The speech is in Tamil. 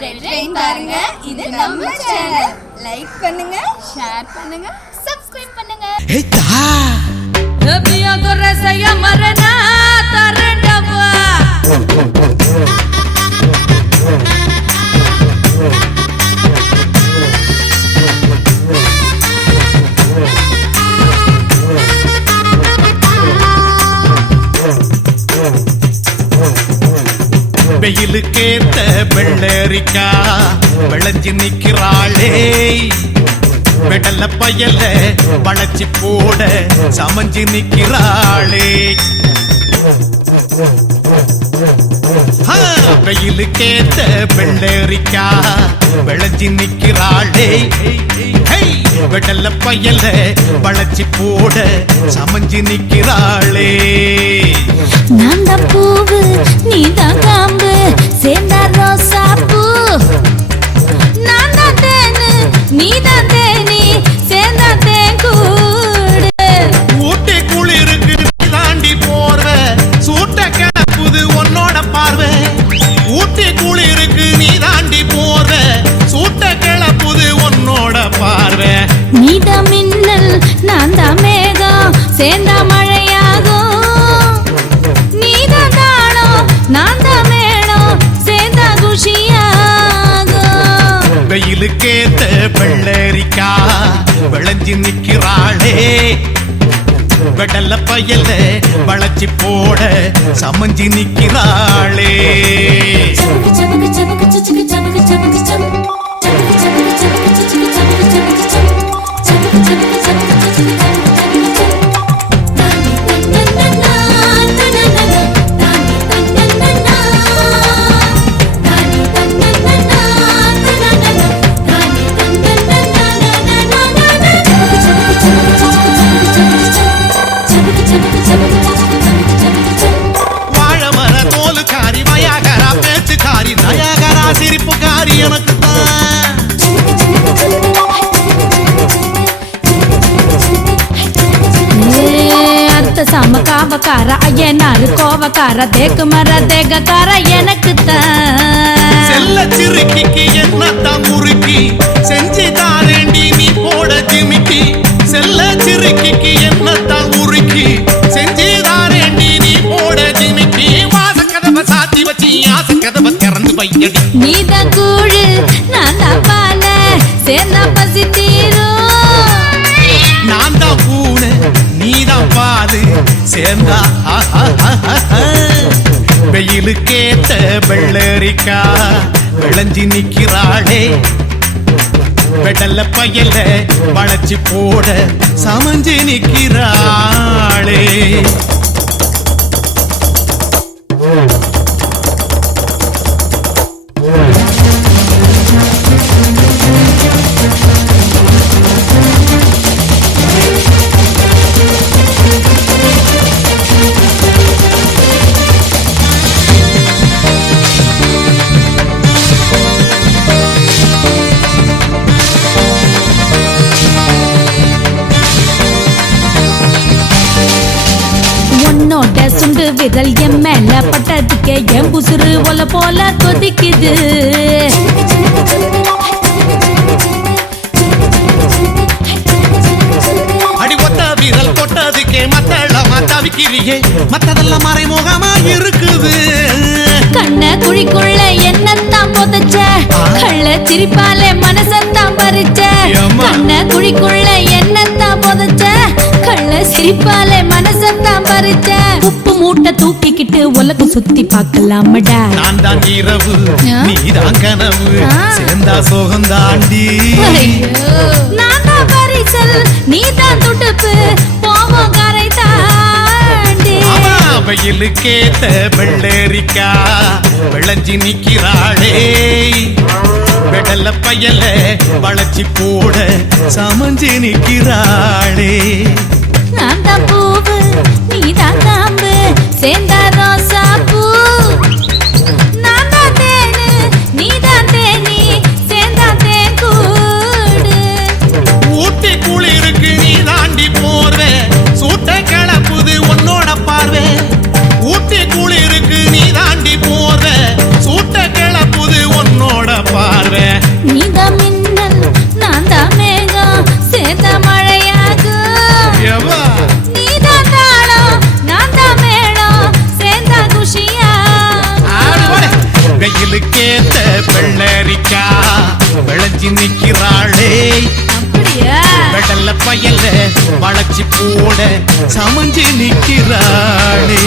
பாருங்க, இது நம்ம சேனல். லைக் பண்ணுங்க, ஷேர் பண்ணுங்க, சப்ஸ்கிரைப் பண்ணுங்க. ஏதா ரபியா கொரசைய மரனா தரண்டவா வெயிலுக்கேத்த வெள்ளரிக்கா விளைஞ்சு நிக்கிறாளே, வெடல பயல வளைச்சி போட சமஞ்சு நிக்கிறாளே. வெயிலுக்கேத்த வெள்ளரிக்கா விளைஞ்சு நிக்கிறாளே, வெடல பயல வளைச்சி போட சமஞ்சு நிக்கிறாளே. நான் தான் பூவு நீதான் காம்பு சேர்ந்தா ரோசா பூ, நான் தான் தேனு நீதான் தேனி சேர்ந்தா தேன் கூடு. ஊட்டி குளிருக்கு தாண்டி போர்வ சூட்ட கிளப்புது உன்னோட பார்வை. ஊட்டி குளிருக்கு நீ தாண்டி போர்வ சூட்ட கிளப்புது உன்னோட பார்வை. நீதான் மின்னல் நான் தான் மேகம் சேர்ந்தா மழையாகும். நீதான் தாளம் நான் தான் மேளம் சேர்ந்தா குஷியாகும். வெயிலுக்கேத்த வெள்ளரிக்கா விளைஞ்சு நிக்கிறாளே, வெடல பயல வளைச்சி போட சமஞ்சி நிக்கிறாளே. வாழமர தோலுக்காரி வயாகரா பேச்சுக்காரி நயாகரா சிரிப்புக்காரி எனக்கு தான். அர்த்த சம காவக்கார ஐயனாரு கோவக்கார தேக்கு மர தேகக்கார எனக்கு தான். செல்ல சிறுக்கிக்கு என்னத்தான் முறுக்கி செஞ்சு தாரேண்டி நீ போட ஜிமிக்கி. செல்ல சிறுக்கிக்கு என்னத்தான் முறுக்கி செஞ்சு தாரேண்டி நீ போட ஜிமிக்கி. வாச கதவை சாத்தி வச்சு ஆசை கதவை திறந்து வையடி. நீதான் கூழு நான் தான் பால சேர்ந்தா பசி தீரும். நான் தான் பூனை நீதான் பாலு சேர்ந்தா வெயிலுக்கேத்த வெள்ளரிக்கா விளைஞ்சி நிக்கிறாளே, வெடல பயல வளைச்சி போட சமஞ்சு நிக்கிறாளே. உன்னோட சுண்டு விரல் என் மேல பட்டதுக்கே என் புசுறு ஒல போல கொதிக்குது. அடி ஒத்த விரல் தொட்டதுக்கே மத்தளமா தவிக்கிறியே, மத்ததெல்லாம் மறைமுகமா இருக்குது. கண்ண குழிக்குள்ள என்னத்தான் புதைச்ச, கள்ள சிரிப்பாலே மனசத்தான் பறிச்ச. கண்ண குழிக்குள்ள என்னத்தான் புதைச்ச, கள்ள சிரிப்பாலே மனசத்தான் பறிச்ச. உப்பு மூட்டை தூக்கிக்கிட்டு உலகம் சுத்தி பார்க்கலாமடா. நான் தான் இரவு நீதான் கனவு சேர்ந்தா சோகம் தாண்டி. நான் தான் பரிசல் நீதான் துடுப்பு போவோம் கரை தாண்டி. வெயிலுக்கேத்த வெள்ளரிக்கா விளைஞ்சி நிக்கிறாளே, வெடல பயல வளைச்சி போட சமஞ்சு நிக்கிறாளே. நான் தான் பூவு நீதான் காம்பு சேர்ந்தா ரோசா பூ, நான் தான் தேனு நீதான் தேனி சேர்ந்தா தேன் கூடு. ஊட்டி குளிருக்கு நீ தாண்டி போர்வ சூட்ட கிளப்புது உன்னோட பார்வை. ஊட்டி குளிருக்கு நீ தாண்டி போர்வ சூட்ட கிளப்புது உன்னோட ஏத்த வெள்ளரிக்கா விளைஞ்சி நிக்கிறாளே அப்படியா வெடல்ல பயல்ல வளைச்சி போட சமஞ்சு நிக்கிறாளே